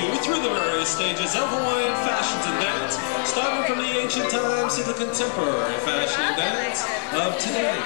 you through the various stages of Hawaiian fashions and dance, starting from the ancient times to the contemporary fashion and dance of today.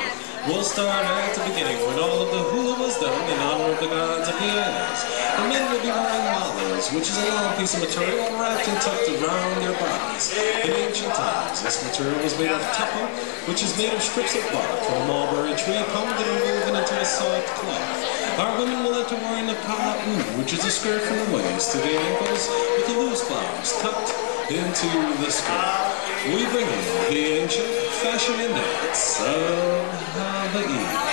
We'll start at the beginning when all of the hula was done in honor of the gods of the airs. The men will be wearing malas, which is a long piece of material wrapped and tucked around their bodies. In ancient times, this material was made of tapa, which is made of strips of bark from a mulberry tree combed and woven into a soft cloth. Our women will enter wearing the pa'u, which is a skirt from the waist to the ankles with the loose blouse tucked into the skirt. We bring you the ancient fashion and dance of Hawaii.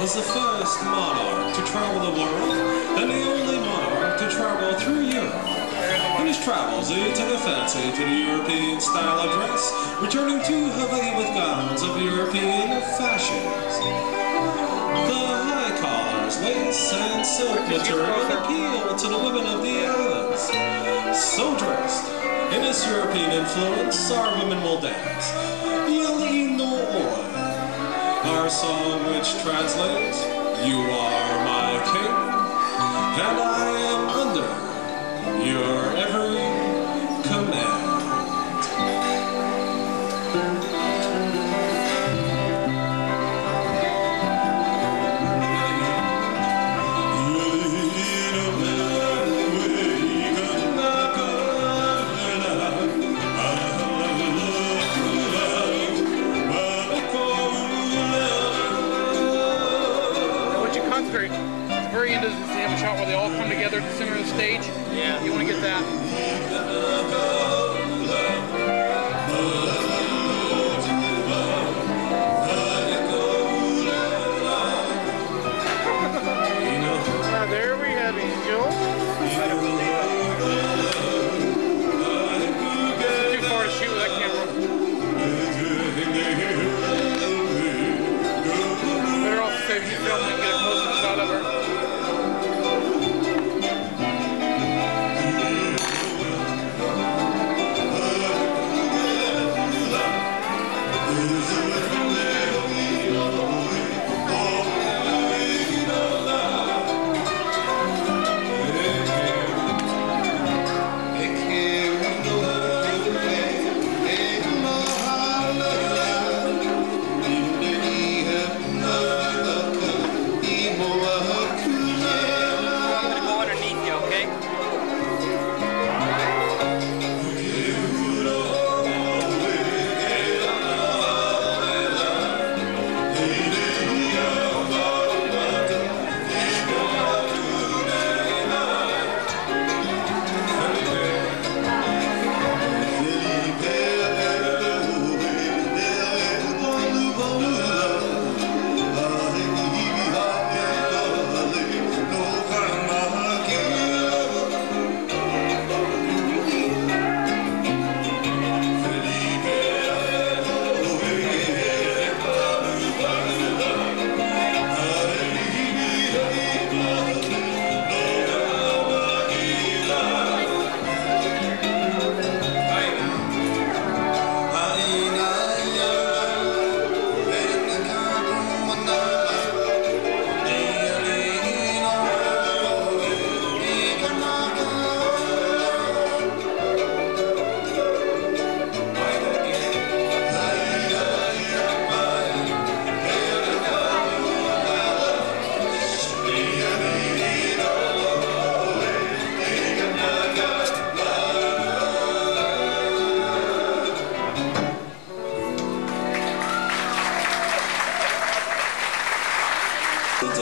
Was the first monarch to travel the world and the only monarch to travel through Europe. In his travels, he took a fancy to the European style of dress, returning to Hawaii with gowns of European fashions. The high collars, lace, and silk material appealed to the women of the islands. So dressed, in this European influence, our women will dance. Yali no oi. Our song which translates, you are my king, and I am under your every command. The very end of the have a shot where they all come together at the center of the stage. Yeah. You want to get that. There we have Angel. It's too far to shoot with that camera. Better off save you filming and get a closer shot of her.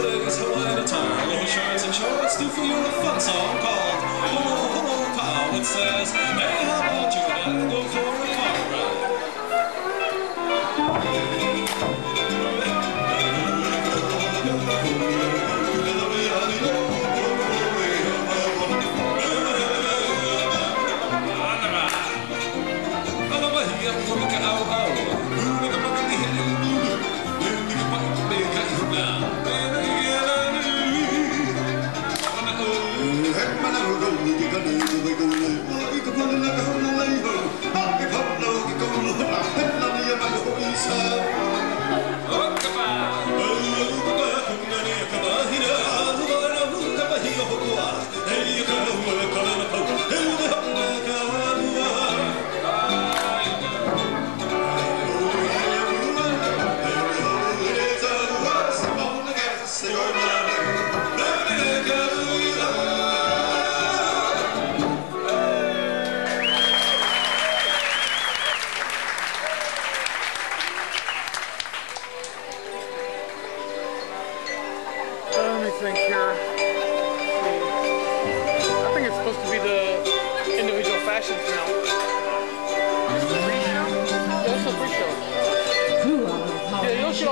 today's Hawaiian attire, low shirts and shorts, do for you a fun song called Hello, Hello, Cow. It says, hey, how about you and I go for a car ride?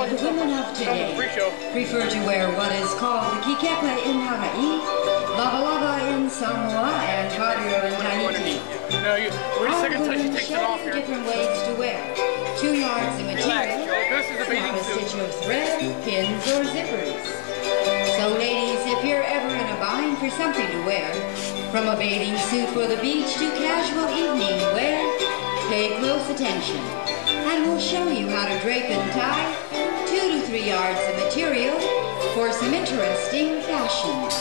The women of today prefer to wear what is called the kikepa in Hawaii, lava lava in Samoa, and kadrio in Tahiti. All women show different ways to wear. 2 yards of material, not a stitch of thread, pins, or zippers. So ladies, if you're ever in a bind for something to wear, from a bathing suit for the beach to casual evening wear, pay close attention, and we'll show you how to drape and tie 2 to 3 yards of material for some interesting fashions.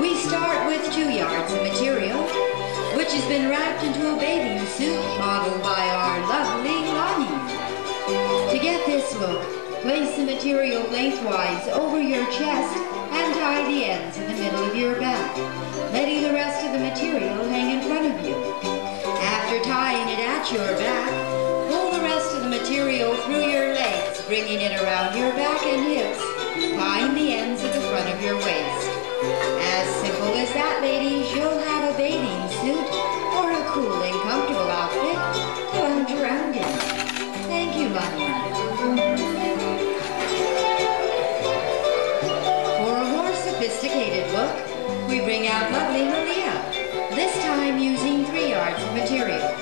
We start with 2 yards of material, which has been wrapped into a bathing suit modeled by our lovely Lonnie. To get this look, place the material lengthwise over your chest and tie the ends in the middle of your back, letting the rest of the material hang in front of you. After tying it at your back, pull the rest of the material through your legs, bringing it around your back and hips, tying the ends at the front of your waist. As simple as that, ladies, you'll have a bathing suit or a cool and comfortable outfit to lounge around in. Thank you, Lonnie. For a more sophisticated look, we bring out lovely Malia, this time using 3 yards of material.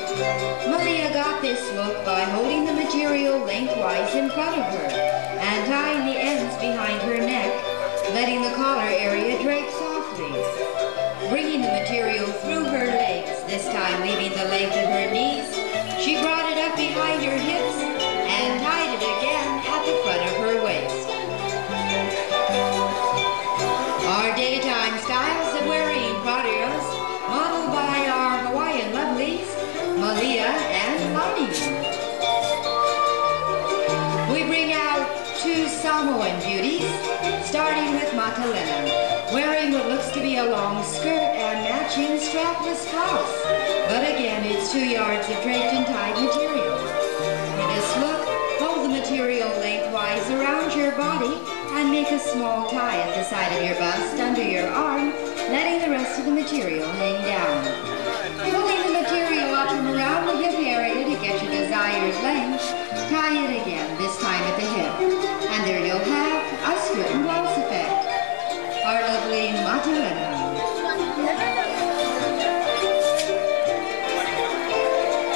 Malia got this look by holding the material lengthwise in front of her and tying the ends behind her neck, letting the collar area drape softly. Bringing the material through her legs, this time leaving the length of her knees, she brought it up behind her hips and tied it again at the front of her waist. Our daytime styles of wearing parios, modeled by our Hawaiian lovelies, Malia and Lonnie. We bring out 2 Samoan beauties, starting with Matalena, wearing what looks to be a long skirt and matching strapless blouse. But again, it's 2 yards of draped and tied material. For this look, hold the material lengthwise around your body and make a small tie at the side of your bust under your arm, letting the rest of the material hang down. Pulling the material up from around the hip area to get your desired length, tie it again, this time at the hip. And there you'll have a skirt and blouse effect. Our lovely Matalena.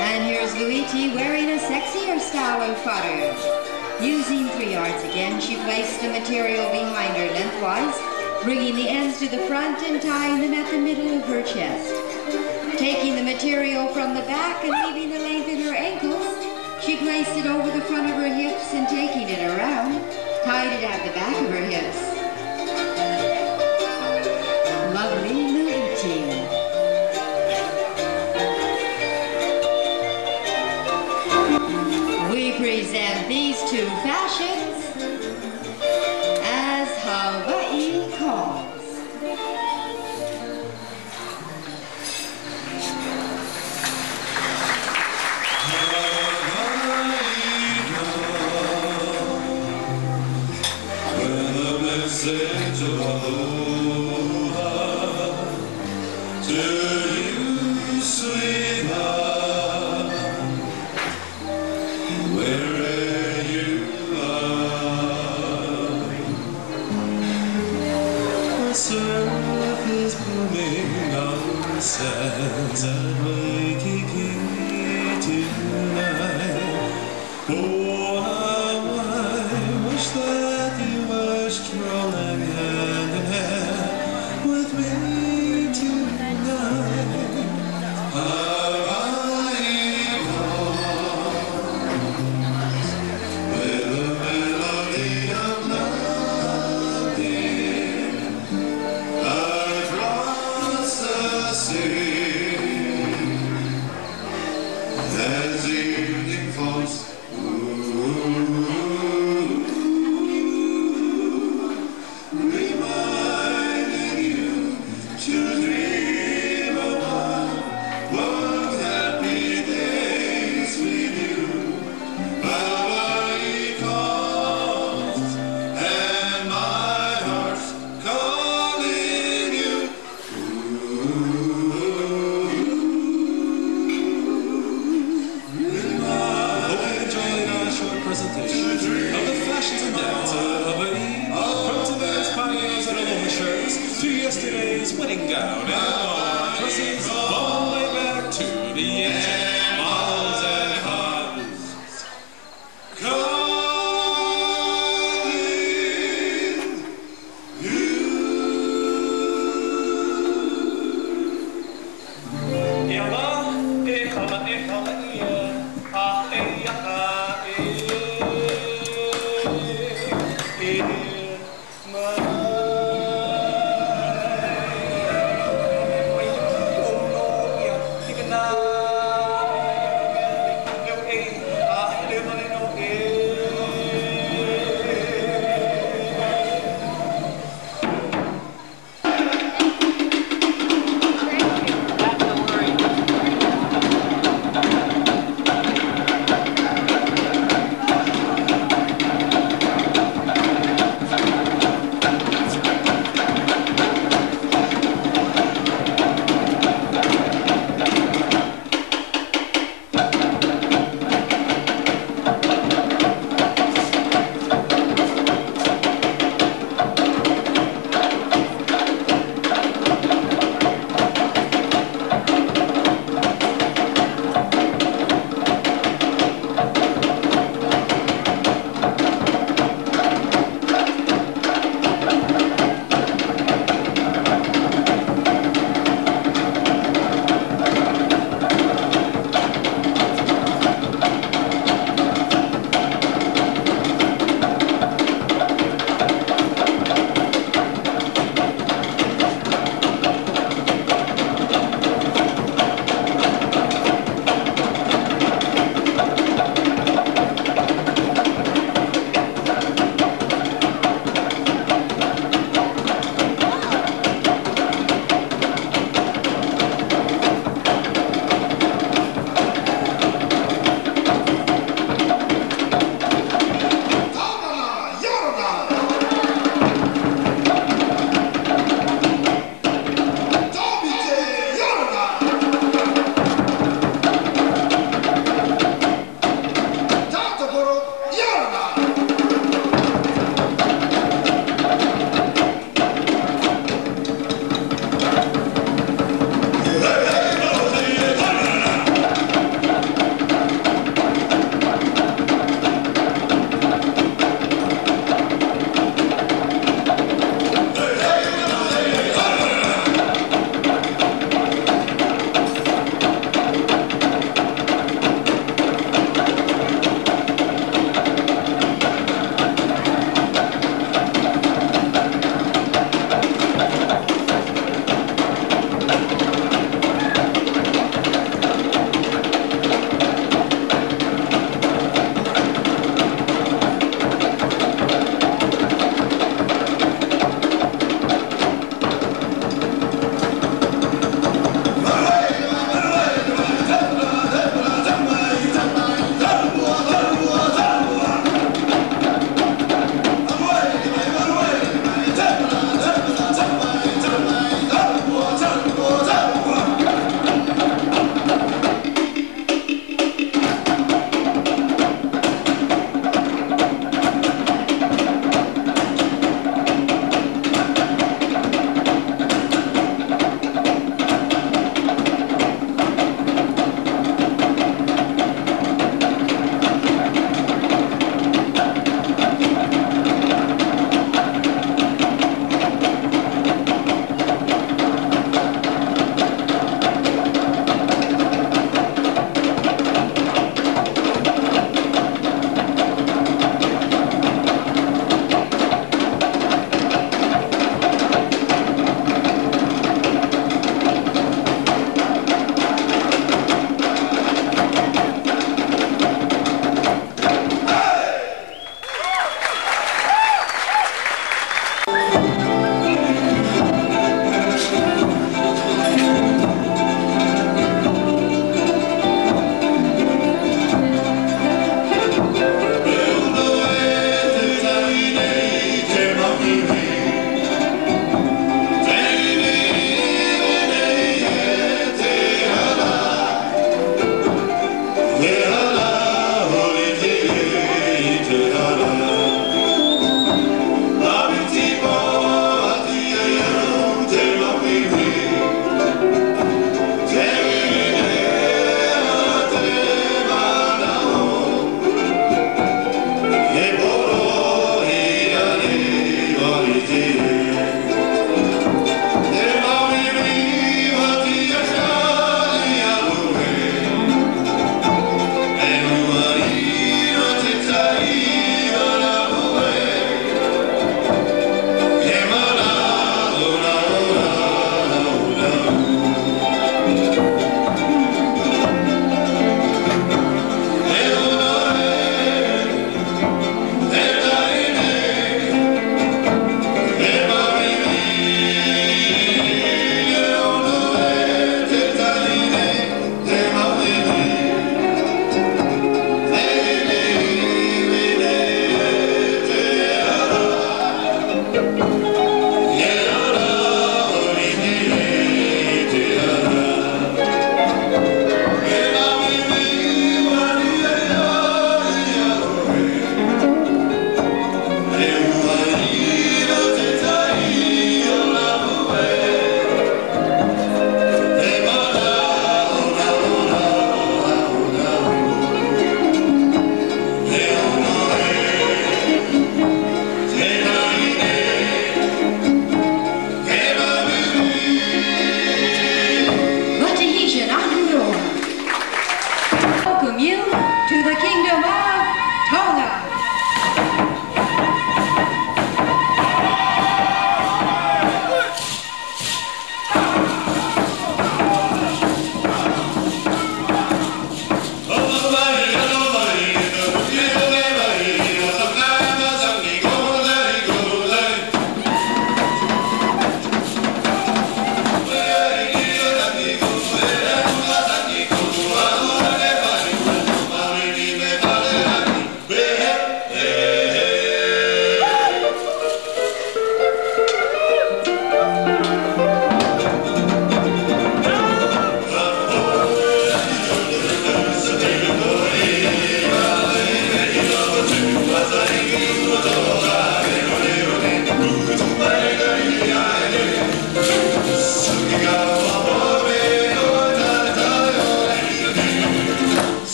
And here's Luigi wearing a sexier style of fodder. Using 3 yards again, she placed the material behind her lengthwise, bringing the ends to the front and tying them at the middle of her chest. Taking the material from the back and leaving the length in her ankles, she placed it over the front of her hips and taking it around, tied it at the back of her hips. Lovely Luigi. We present these 2 fashions as Hawaii calls. Well, message of aloha to you, sweetheart, wherever you are. The surf is booming on the sands at Waikiki tonight. Oh, how I wish that you were strolling hand in hand with me tonight. Hawaii calls with a melody of loving across the sea. As evening falls, reminding you to dream of one happy days with you. Hawaii calls, and my heart's calling you. Hope you enjoyed our short presentation of the fashions and dance of Hawaii. From today's pioneers and aloha shirts to yesterday's wedding gown and bar dresses, all the way back to the ancient models and huts. Calling you. Oh no.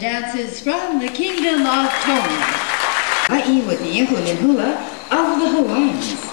Dances from the kingdom of Tonga, i.e. with the implement hula of the Hawaiians.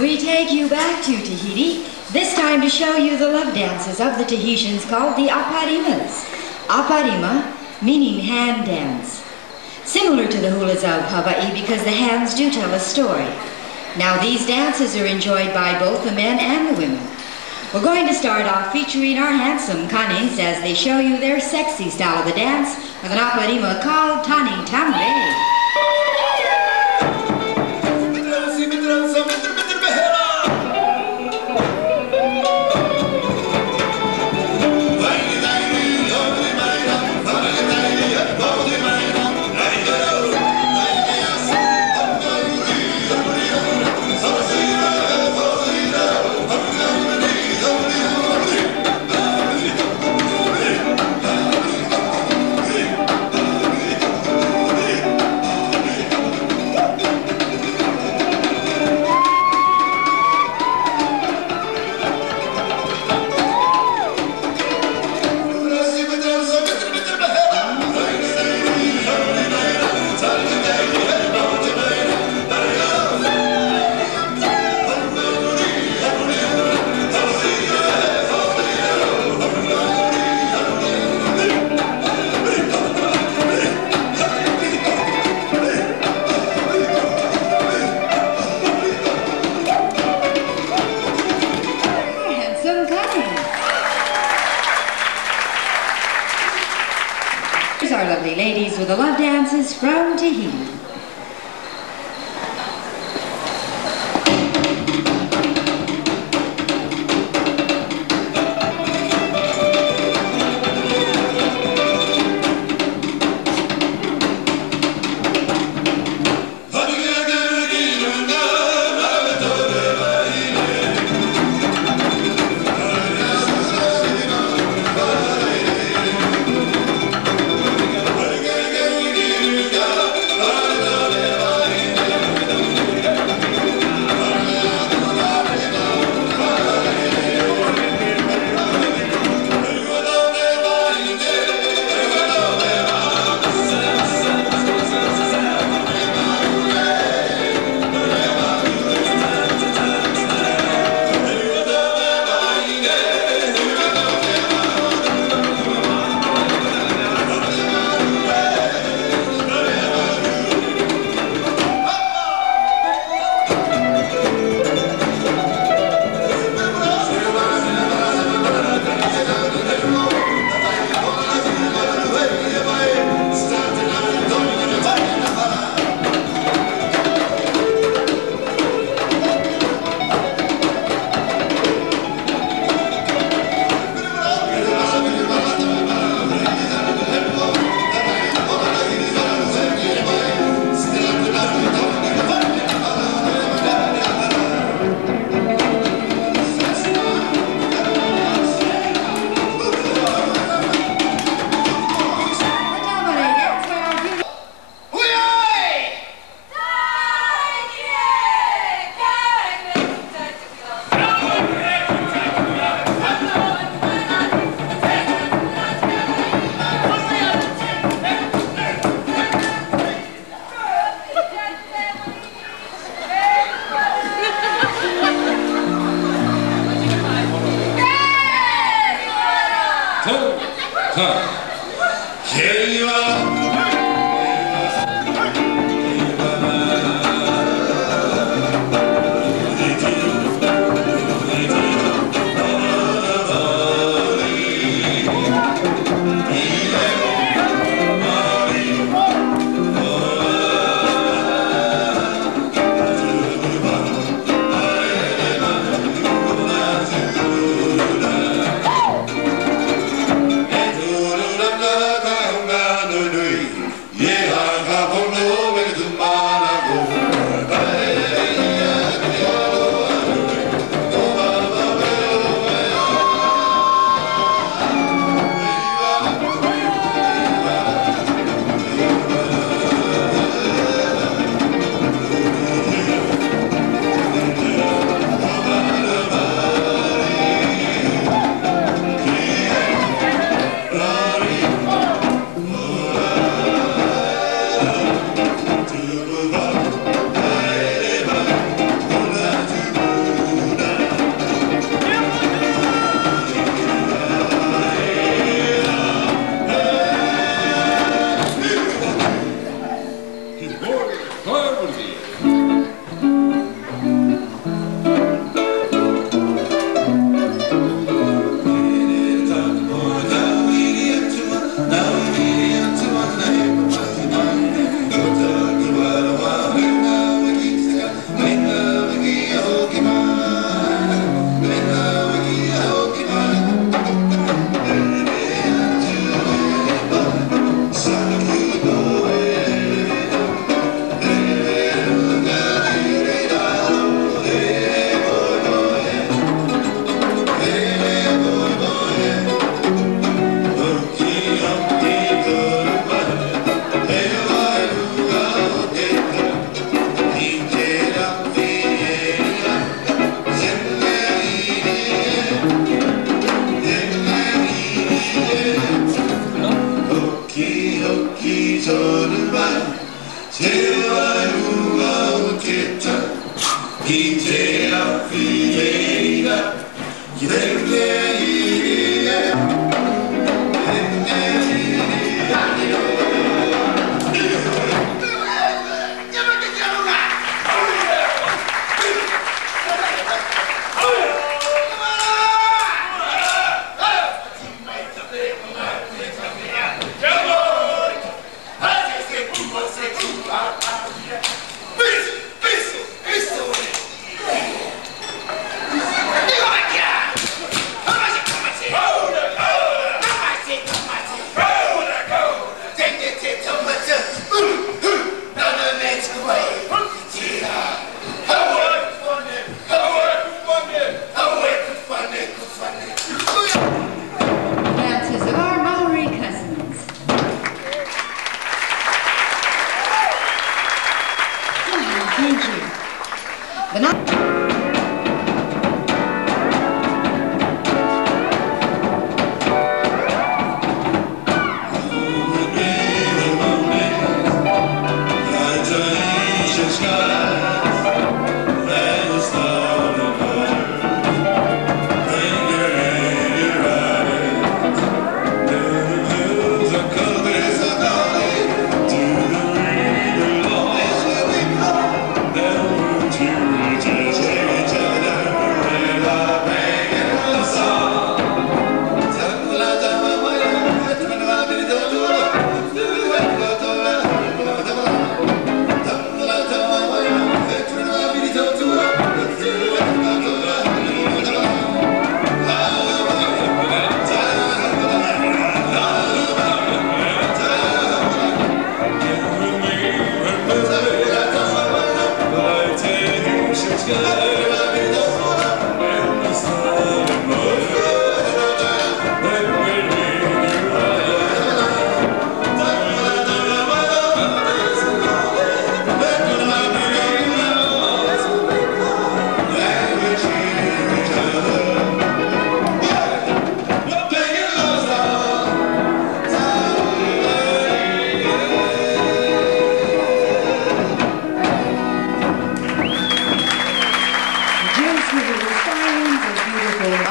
We take you back to Tahiti, this time to show you the love dances of the Tahitians called the aparimas. Aparima, meaning hand dance. Similar to the hulas of Hawaii because the hands do tell a story. Now these dances are enjoyed by both the men and the women. We're going to start off featuring our handsome kanes as they show you their sexy style of the dance with an aparima called Tani Tambe. Here's our lovely ladies with the love dances from Tahiti. La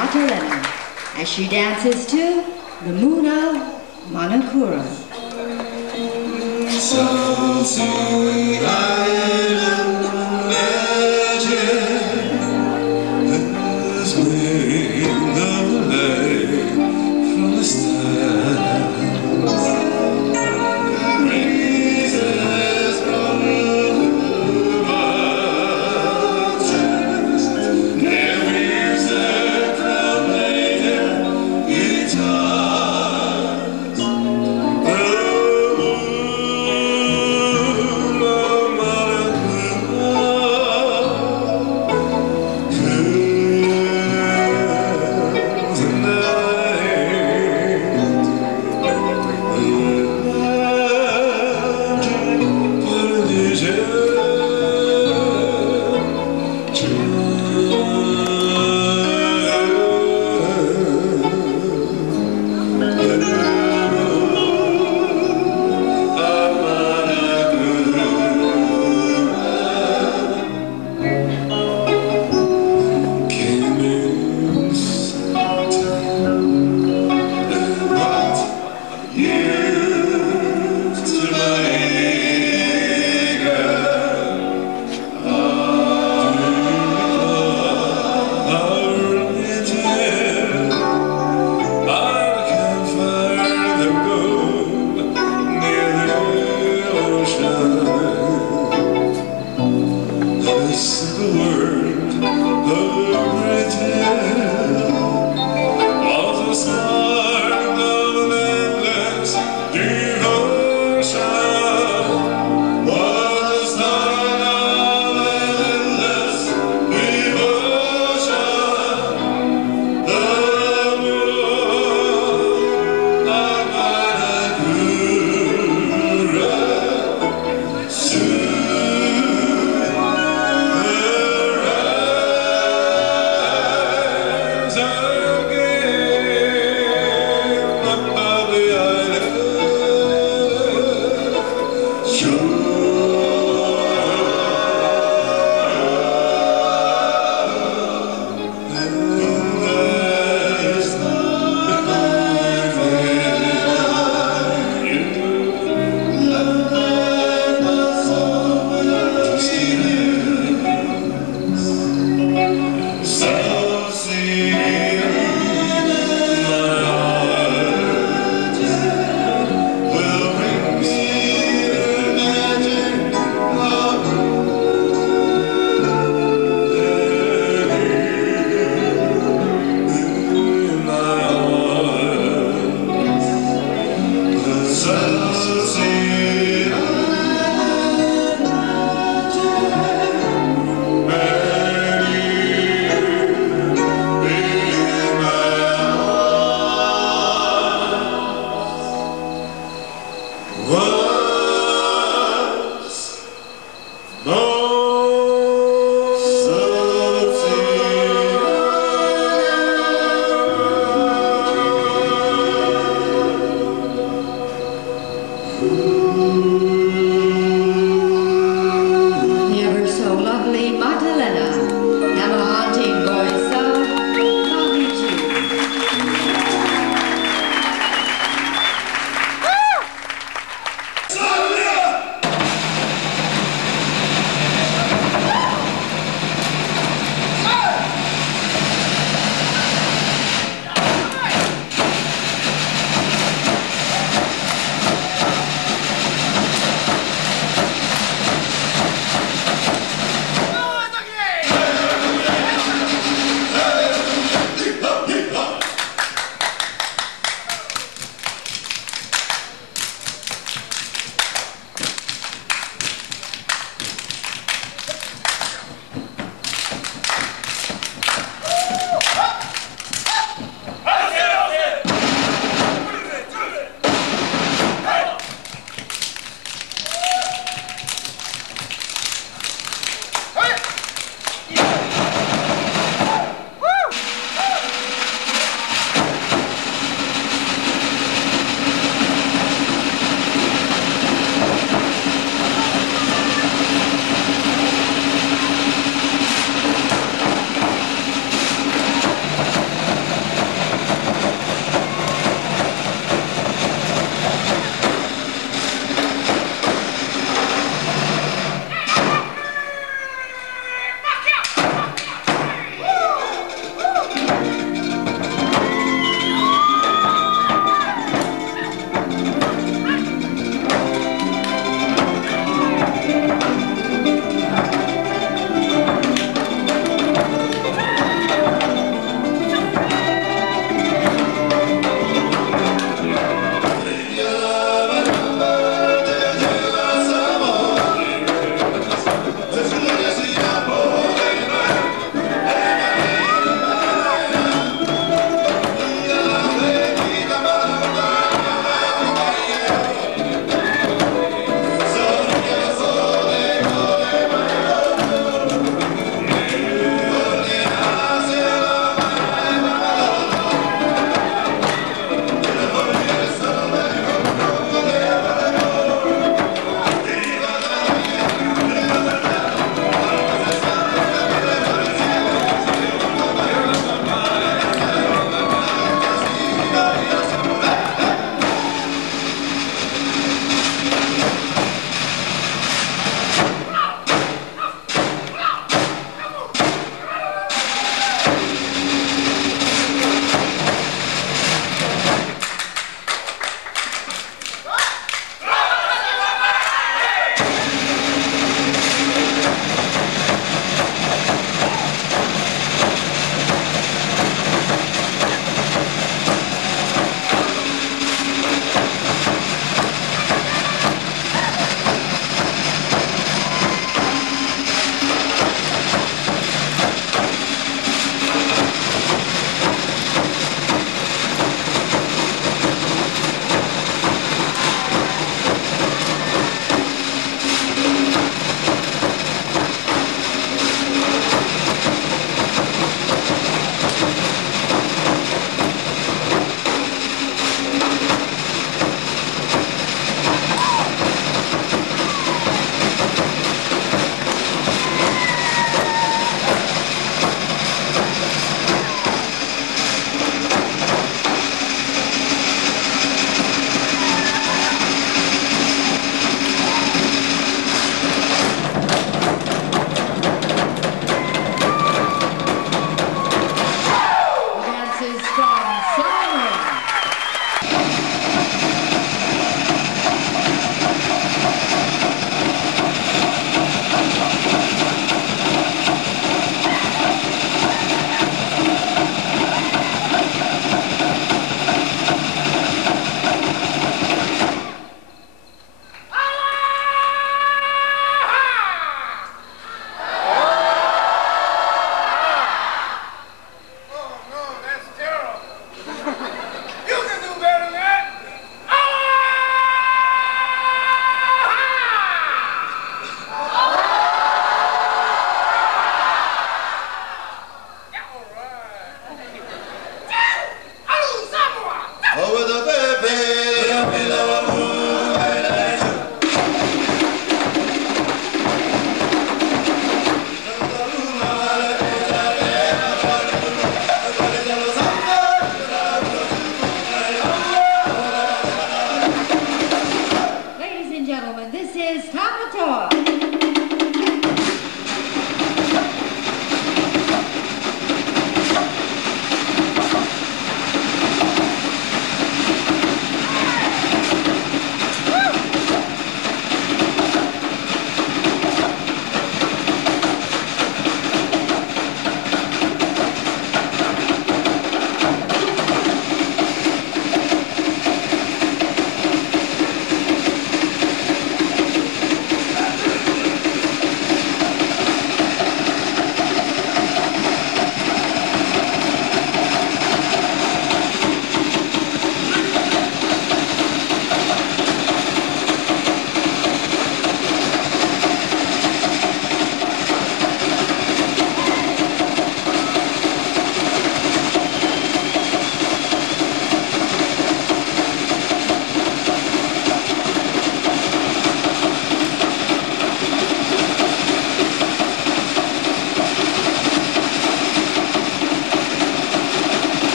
Matalena, as she dances to the Muna Manakura. So sweet, island magic has made the lake from the stars. Breezes from the mountains, their waves that come later guitars. The moon simple word of regret was a spark of an endless devotion. Was a start of an endless devotion. The more I could write, soon. The ever so lovely Matalena and the haunting voice of Tommy G.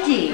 Tahiti.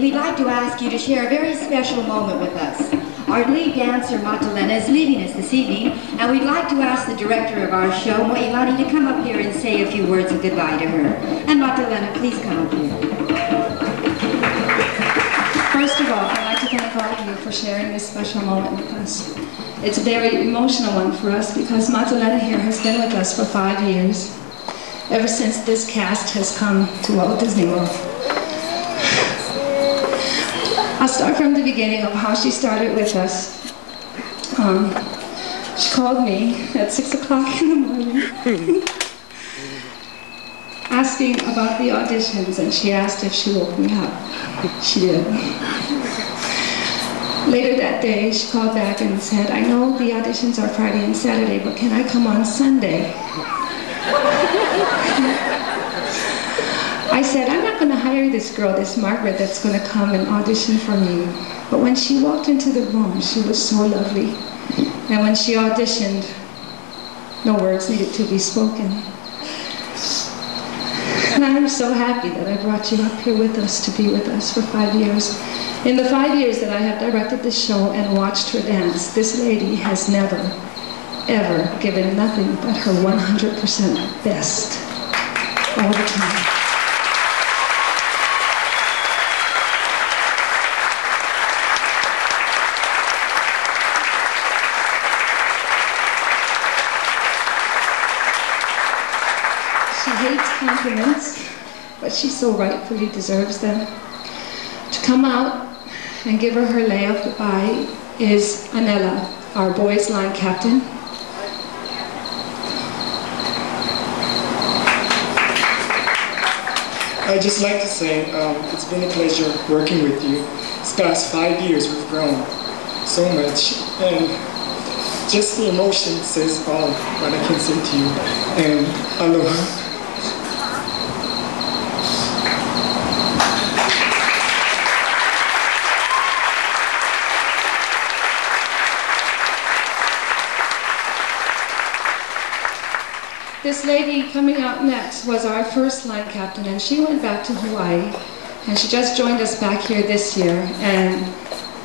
We'd like to ask you to share a very special moment with us. Our lead dancer, Matalena, is leaving us this evening, and we'd like to ask the director of our show, Moilani, to come up here and say a few words of goodbye to her. And Matalena, please come up here. First of all, I'd like to thank all of you for sharing this special moment with us. It's a very emotional one for us because Matalena here has been with us for 5 years, ever since this cast has come to Walt Disney World. I'll start from the beginning of how she started with us. She called me at 6 o'clock in the morning asking about the auditions, and she asked if she woke me up. She did. Later that day, she called back and said, I know the auditions are Friday and Saturday, but can I come on Sunday? I said, I'm not going to hire this girl, this Margaret, that's going to come and audition for me. But when she walked into the room, she was so lovely. And when she auditioned, no words needed to be spoken. And I'm so happy that I brought you up here with us to be with us for 5 years. In the 5 years that I have directed this show and watched her dance, this lady has never, ever given nothing but her 100% best all the time. She hates compliments, but she so rightfully deserves them. To come out and give her her lay of goodbye is Anela, our boys' line captain. I'd just like to say it's been a pleasure working with you. These past 5 years we've grown so much, and just the emotion says all what I can say to you. And aloha. This lady coming out next was our first line captain, and she went back to Hawaii, and she just joined us back here this year, and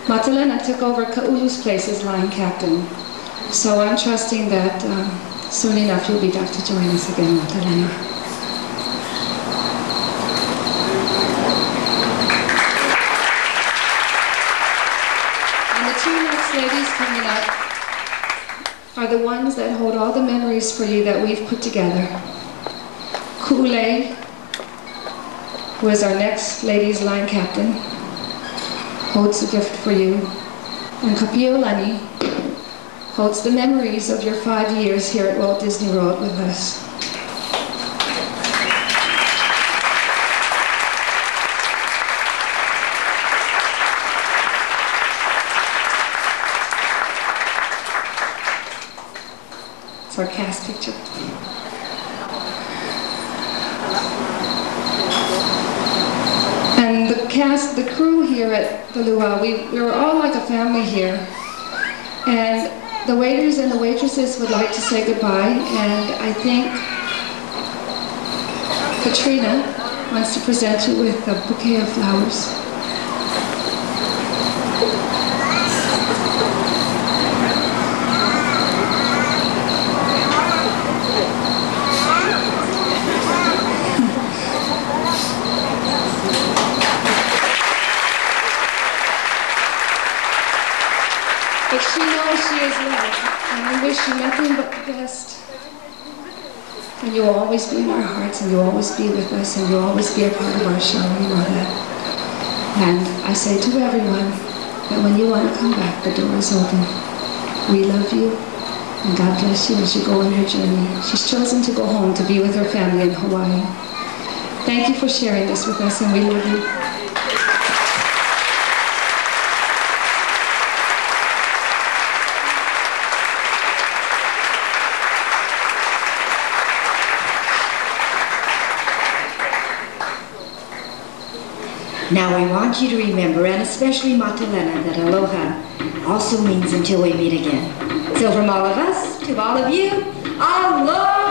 Matalena took over Ka'ulu's place as line captain. So I'm trusting that soon enough you'll be back to join us again, Matalena. And the two next ladies coming up are the ones that hold all the memories for you that we've put together. Ku'ule, who is our next ladies line captain, holds a gift for you. And Kapiolani holds the memories of your 5 years here at Walt Disney World with us. It's our cast picture. And the cast, the crew here at the Luau, we were all like a family here. And the waiters and the waitresses would like to say goodbye, and I think Katrina wants to present you with a bouquet of flowers. But she knows she is loved, and I wish you nothing but the best. And you'll always be in our hearts, and you'll always be with us, and you'll always be a part of our show, you know that. And I say to everyone that when you want to come back, the door is open. We love you, and God bless you as you go on your journey. She's chosen to go home to be with her family in Hawaii. Thank you for sharing this with us, and we love you. Now we want you to remember, and especially Matalena, that aloha also means until we meet again. So from all of us to all of you, aloha!